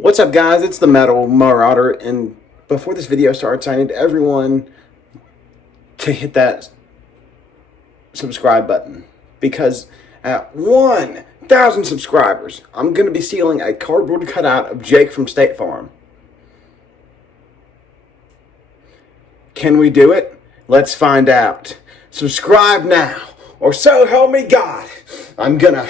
What's up, guys? It's the Metal Marauder, and before this video starts, I need everyone to hit that subscribe button, because at 1,000 subscribers, I'm going to be stealing a cardboard cutout of Jake from State Farm. Can we do it? Let's find out. Subscribe now, or so help me God. I'm gonna.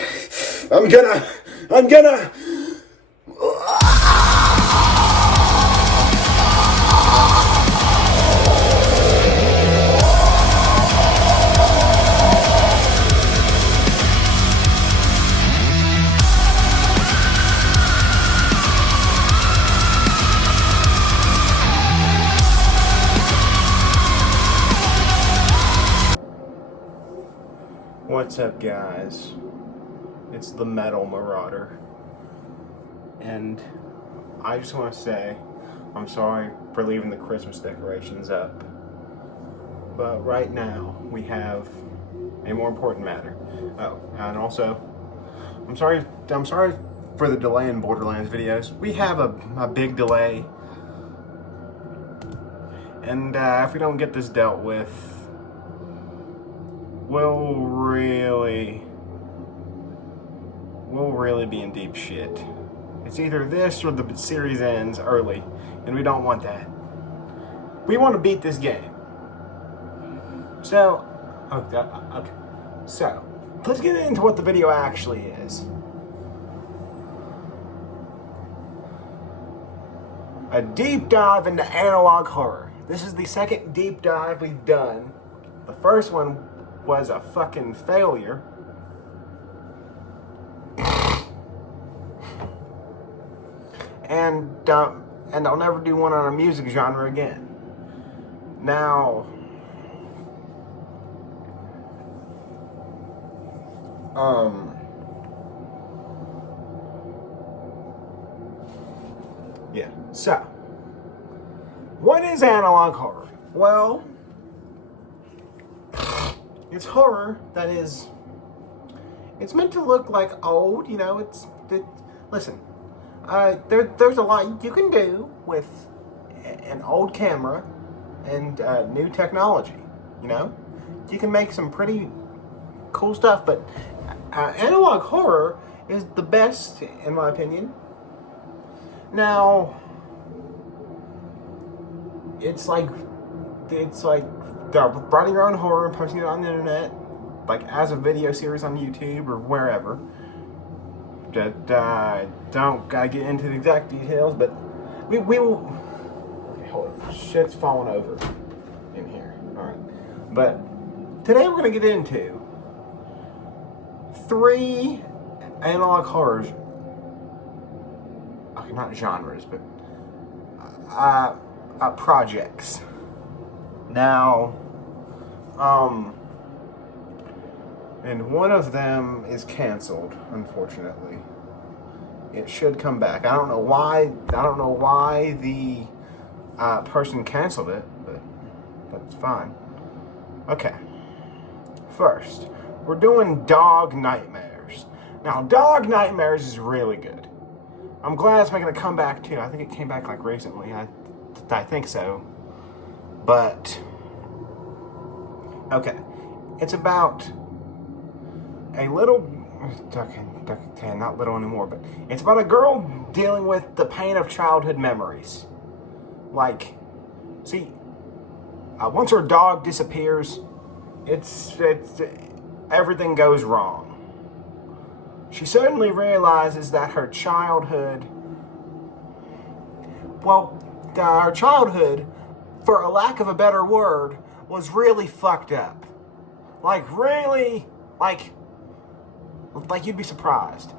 What's up, guys? It's the Metal Marauder, and I just want to say I'm sorry for leaving the Christmas decorations up, but right now we have a more important matter. Oh, and also I'm sorry for the delay in Borderlands videos. We have a big delay, and if we don't get this dealt with, we'll really be in deep shit. It's either this or the series ends early, and we don't want that. We want to beat this game. So, okay. So, let's get into what the video actually is. A deep dive into analog horror. This is the second deep dive we've done. The first one was a fucking failure. And I'll never do one on a music genre again. Now, yeah. So, what is analog horror? Well, it's horror that is, it's meant to look like old, listen, there's a lot you can do with an old camera and new technology, You can make some pretty cool stuff, but analog horror is the best, in my opinion. Now, it's like writing your own horror and posting it on the internet, like as a video series on YouTube or wherever. Don't gotta get into the exact details, but we will. Hold on, shit's falling over in here. All right, but today we're gonna get into 3 analog horrors. Okay, not genres, but projects. Now, and one of them is canceled, unfortunately. It should come back. I don't know why the person canceled it, but that's fine. Okay. First, we're doing Dog Nightmares. Now, Dog Nightmares is really good. I'm glad it's making a comeback too. I think it came back like recently. I think so. But okay, it's about a little, okay, not little anymore, but it's about a girl dealing with the pain of childhood memories. Like, see, once her dog disappears, it's everything goes wrong. She suddenly realizes that her childhood, for a lack of a better word, was really fucked up. Like you'd be surprised.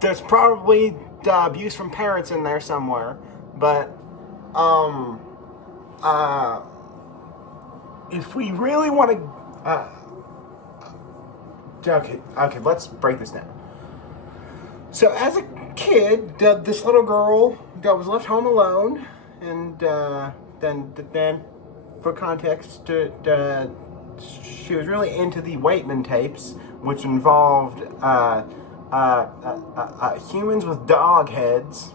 There's probably abuse from parents in there somewhere, but if we really want to, okay, let's break this down. So as a kid, this little girl was left home alone, and then for context, she was really into the Waitman tapes, which involved humans with dog heads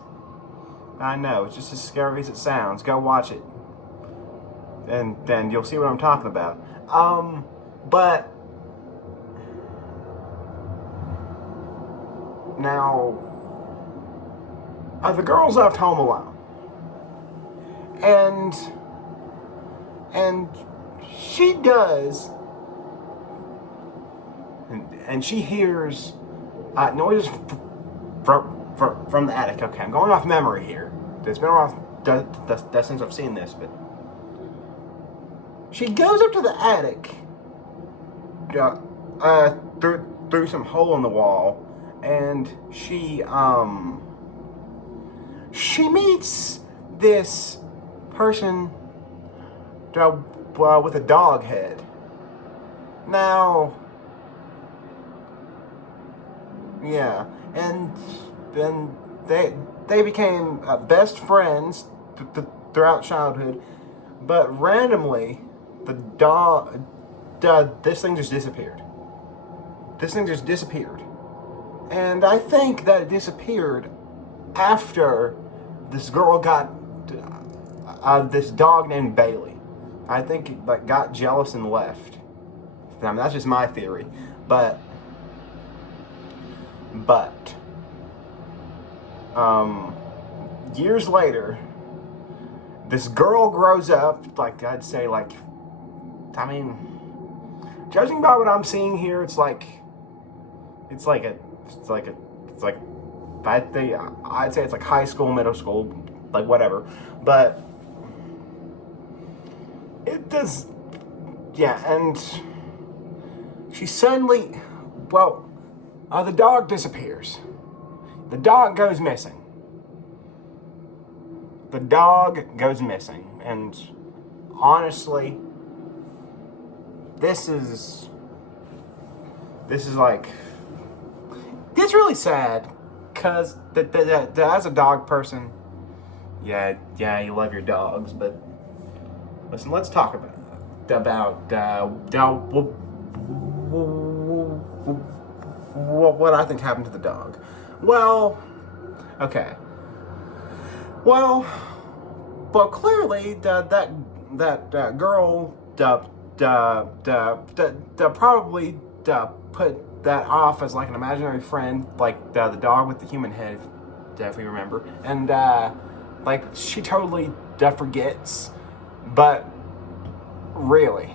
I know, it's just as scary as it sounds. Go watch it. And then you'll see what I'm talking about. But now, the girl's left home alone. And she does, and she hears noises from the attic. Okay, I'm going off memory here. It's been a while since I've seen this, but she goes up to the attic through some hole in the wall, and she meets this person with a dog head. Now, yeah, and then they became best friends throughout childhood, but randomly, this thing just disappeared. This thing just disappeared. And I think that it disappeared after this girl got this dog named Bailey. I think it got jealous and left. I mean, that's just my theory. But years later, this girl grows up, like, I'd say, like, I mean, judging by what I'm seeing here, I'd say it's like high school, middle school, like whatever. But it does, yeah, and she suddenly, the dog disappears. The dog goes missing. The dog goes missing, and honestly, this is like, it's really sad, because as a dog person, yeah, you love your dogs, but listen, let's talk about what I think happened to the dog. Well, okay. Well, clearly that girl probably put that off as like an imaginary friend, like the dog with the human head, if we remember, and like she totally forgets. But really,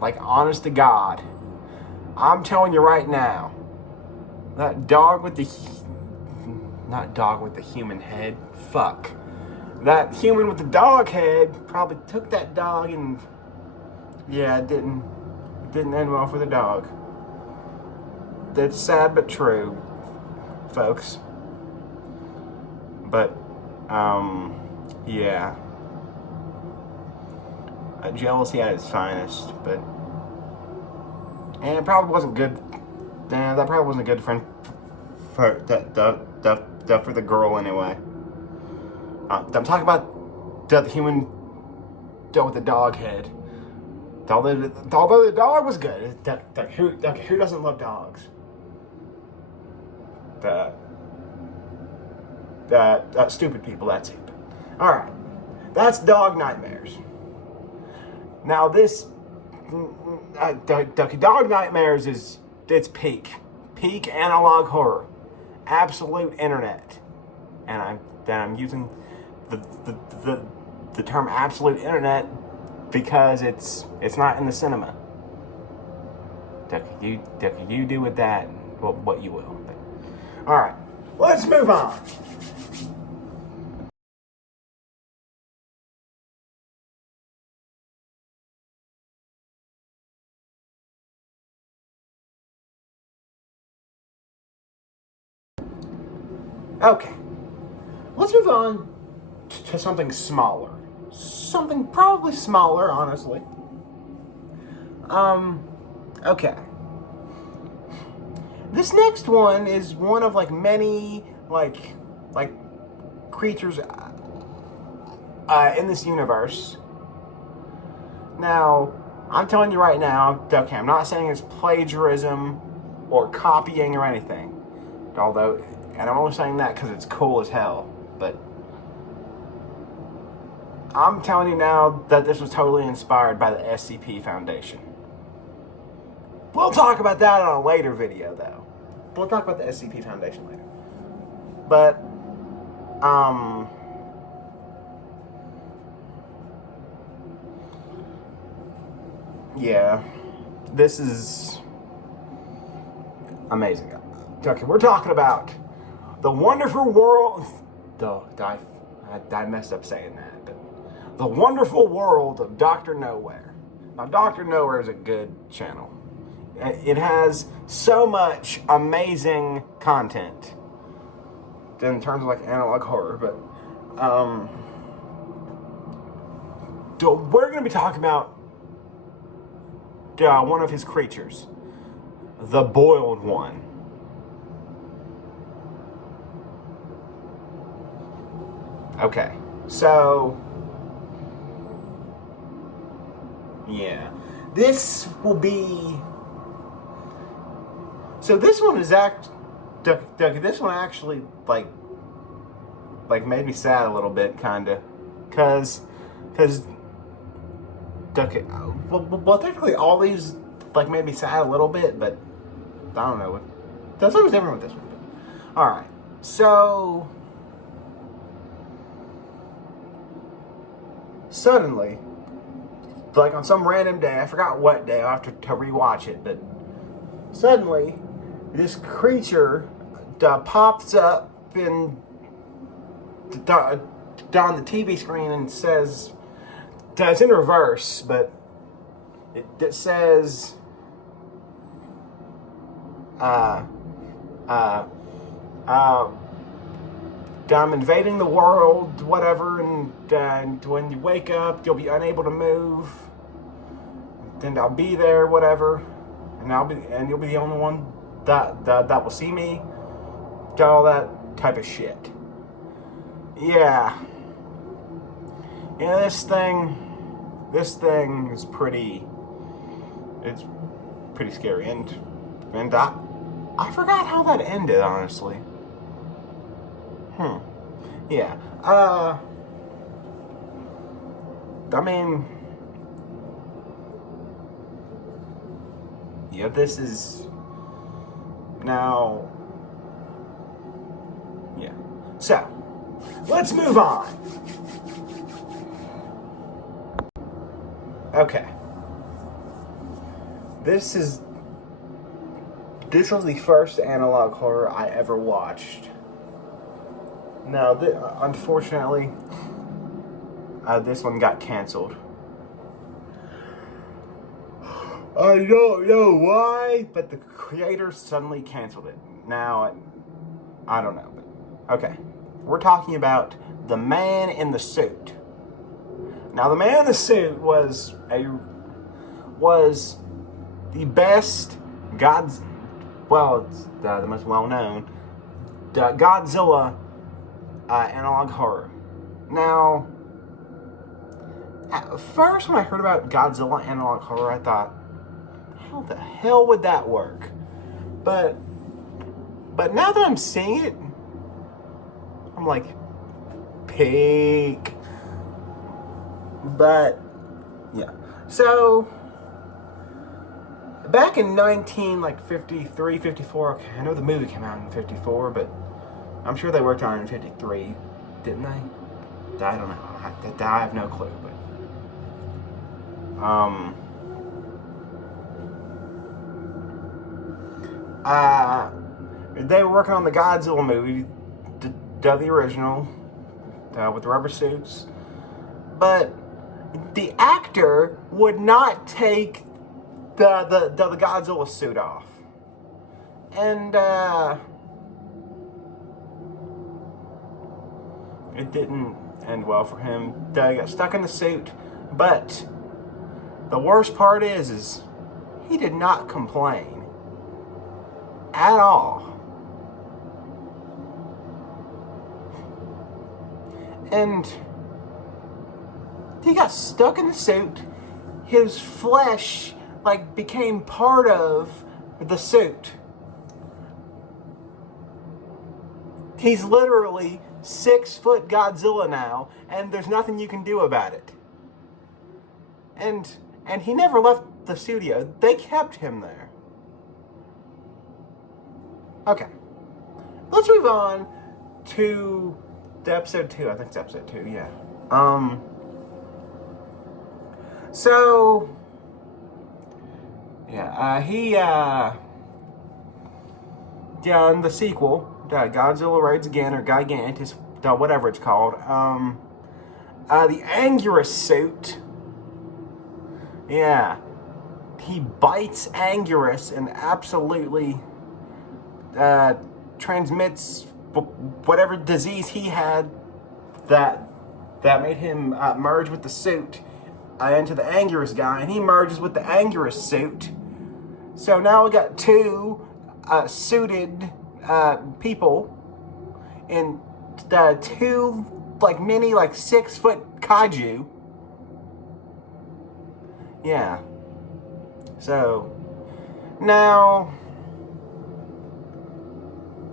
like, honest to God, I'm telling you right now, that dog with the not dog with the human head, fuck. That human with the dog head probably took that dog, and yeah, it didn't end well for the dog. That's sad but true, folks. But yeah. Jealousy at its finest, and it probably wasn't good. That probably wasn't good for the girl anyway. I'm talking about the human with the dog head. Although the dog was good, who doesn't love dogs? Stupid people. That's it. All right, that's Dog Nightmares. Now this, Dog Nightmares it's peak analog horror, absolute internet, and I'm using the term absolute internet because it's not in the cinema. You do with that what you will. All right, let's move on. Okay, let's move on to something smaller. Something probably smaller, honestly. Okay. This next one is one of like many like creatures in this universe. Now, I'm telling you right now, okay, I'm not saying it's plagiarism or copying or anything. Although, and I'm only saying that because it's cool as hell. But I'm telling you now that this was totally inspired by the SCP Foundation. We'll talk about that on a later video, though. We'll talk about the SCP Foundation later. But, yeah, this is amazing. Okay, we're talking about the wonderful world. I messed up saying that, but the wonderful world of Dr. Nowhere. Now, Dr. Nowhere is a good channel. It has so much amazing content in terms of like analog horror, but we're going to be talking about one of his creatures, the Boiled One. Okay, so yeah, this will be. So this one is this one actually like made me sad a little bit, kinda, cause well, technically all these like made me sad a little bit, but I don't know. That's always different with this one. But, all right, so suddenly, like on some random day, I forgot what day. I'll have to rewatch it, but suddenly, this creature pops up on the TV screen and says, it's in reverse, but it says, I'm invading the world, whatever, and when you wake up, you'll be unable to move. Then I'll be there, whatever, and you'll be the only one that will see me. All that type of shit. Yeah. Yeah, this thing is pretty. It's pretty scary, and I forgot how that ended, honestly. Yeah. I mean, yeah, this is now. Yeah. So, let's move on. Okay. This was the first analog horror I ever watched. Now, unfortunately, this one got canceled. I don't know why, but the creator suddenly canceled it. Now, I don't know. But okay, we're talking about The Man in the Suit. Now, The Man in the Suit was the best it's the most well-known Godzilla analog horror. Now, at first when I heard about Godzilla analog horror, I thought, how the hell would that work? But now that I'm seeing it, I'm like, peak. But yeah, so back in 53, 54. Okay, I know the movie came out in 54, but I'm sure they worked on it in 53, didn't they? I don't know. I have no clue, but they were working on the Godzilla movie, the original, with the rubber suits, but the actor would not take the Godzilla suit off, and it didn't end well for him. He got stuck in the suit, but the worst part is he did not complain at all. And he got stuck in the suit. His flesh became part of the suit. He's literally 6-foot Godzilla now, and there's nothing you can do about it. And he never left the studio. They kept him there. Okay. Let's move on to the episode 2. I think it's episode 2, yeah. So yeah, in the sequel, Godzilla Raids Again, or Gigantus, whatever it's called, the Anguirus suit, yeah, he bites Anguirus and absolutely transmits whatever disease he had that made him merge with the suit into the Anguirus guy, and he merges with the Anguirus suit. So now we got 2 suited people in 2 mini 6-foot kaiju. Yeah. So now,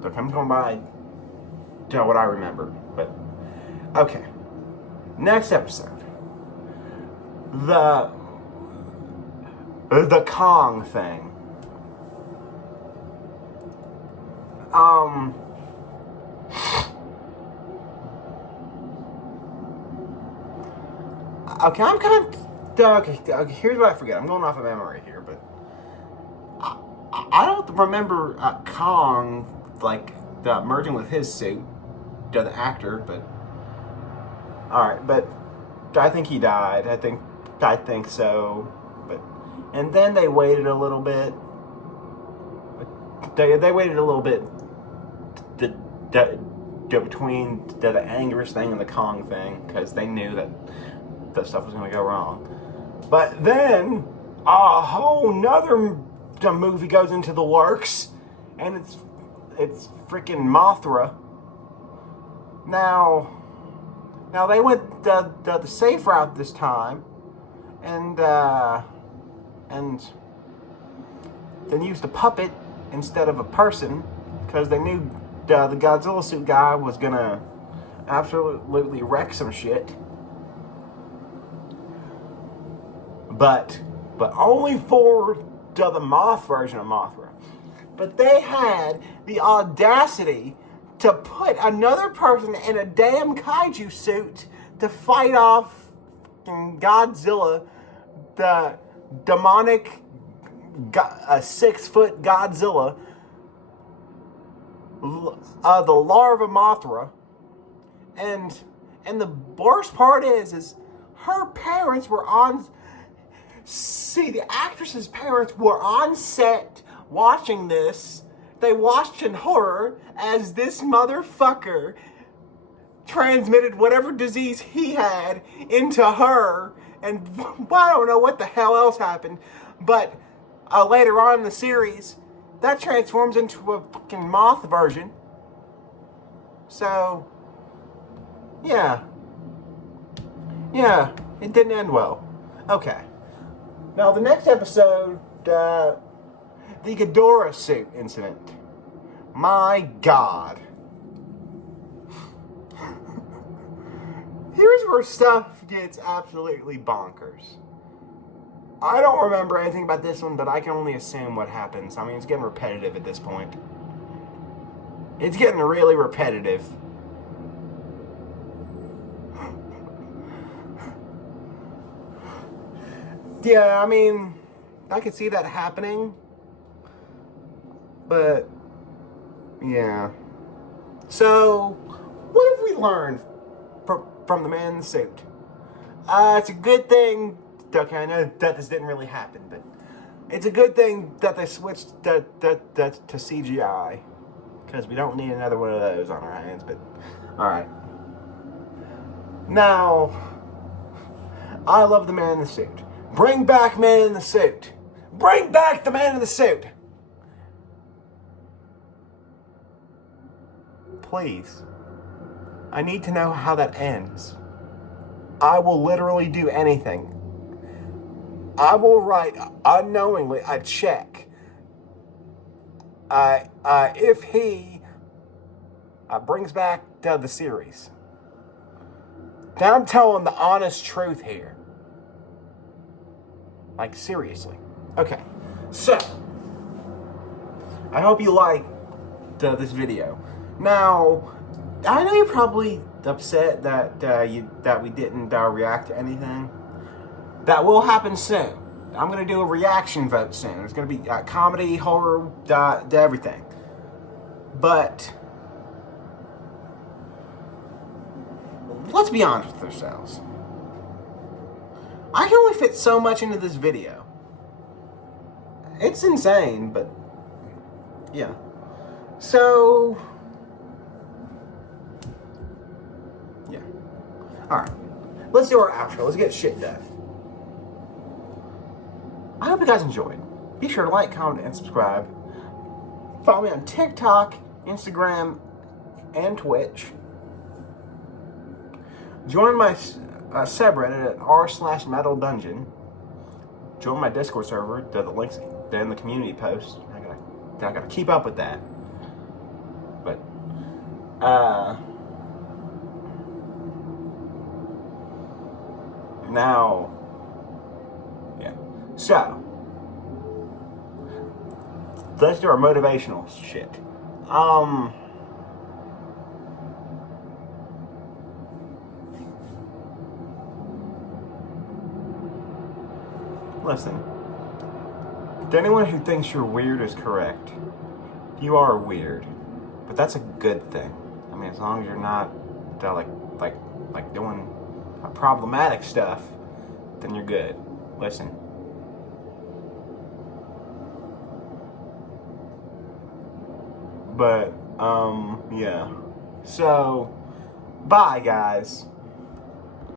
look, I'm going by what I remember, but okay. Next episode, the Kong thing. Okay, I'm kind of okay. Here's what I forget. I'm going off of memory here, but I don't remember Kong merging with his suit, the actor. But all right, but I think he died. I think so. But and then they waited a little bit. They waited a little bit between the Anguirus thing and the Kong thing, because they knew that stuff was going to go wrong. But then a whole nother movie goes into the works, and it's freaking Mothra. Now they went the safe route this time, and then used a puppet instead of a person, because they knew the Godzilla suit guy was gonna absolutely wreck some shit. But only for the Moth version of Mothra. But they had the audacity to put another person in a damn kaiju suit to fight off Godzilla, the demonic 6-foot Godzilla, the larva Mothra, and the worst part is her parents were on. See, the actress's parents were on set watching this. They watched in horror as this motherfucker transmitted whatever disease he had into her, and I don't know what the hell else happened, but later on in the series, that transforms into a fucking moth version. So, yeah, it didn't end well. Okay. Now, the next episode, the Ghidorah suit incident. My God. Here's where stuff gets absolutely bonkers. I don't remember anything about this one, but I can only assume what happens. I mean, it's getting repetitive at this point. It's getting really repetitive. Yeah, I mean, I could see that happening. But, yeah. So, what have we learned from the man in the suit? It's a good thing. Okay, I know that this didn't really happen, but it's a good thing that they switched to CGI, because we don't need another one of those on our hands. But, alright. Now, I love the man in the suit. Bring back man in the suit. Bring back the man in the suit. Please. I need to know how that ends. I will literally do anything. I will write unknowingly a check. If he brings back the series. Now I'm telling the honest truth here. Like, seriously. Okay, so I hope you liked this video. Now, I know you're probably upset that we didn't react to anything. That will happen soon. I'm gonna do a reaction vote soon. It's gonna be comedy, horror, everything. But let's be honest with ourselves. I can only fit so much into this video. It's insane, but yeah. So yeah. Alright. Let's do our outro. Let's get shit done. I hope you guys enjoyed. Be sure to like, comment, and subscribe. Follow me on TikTok, Instagram, and Twitch. Join my subreddit at r/metal dungeon. Join my Discord server. The links in the community post. I gotta keep up with that. But now, yeah. So let's do our motivational shit. Listen, to anyone who thinks you're weird is correct. You are weird, but that's a good thing. I mean, as long as you're not like doing problematic stuff, then you're good. Listen. But yeah. So, bye guys.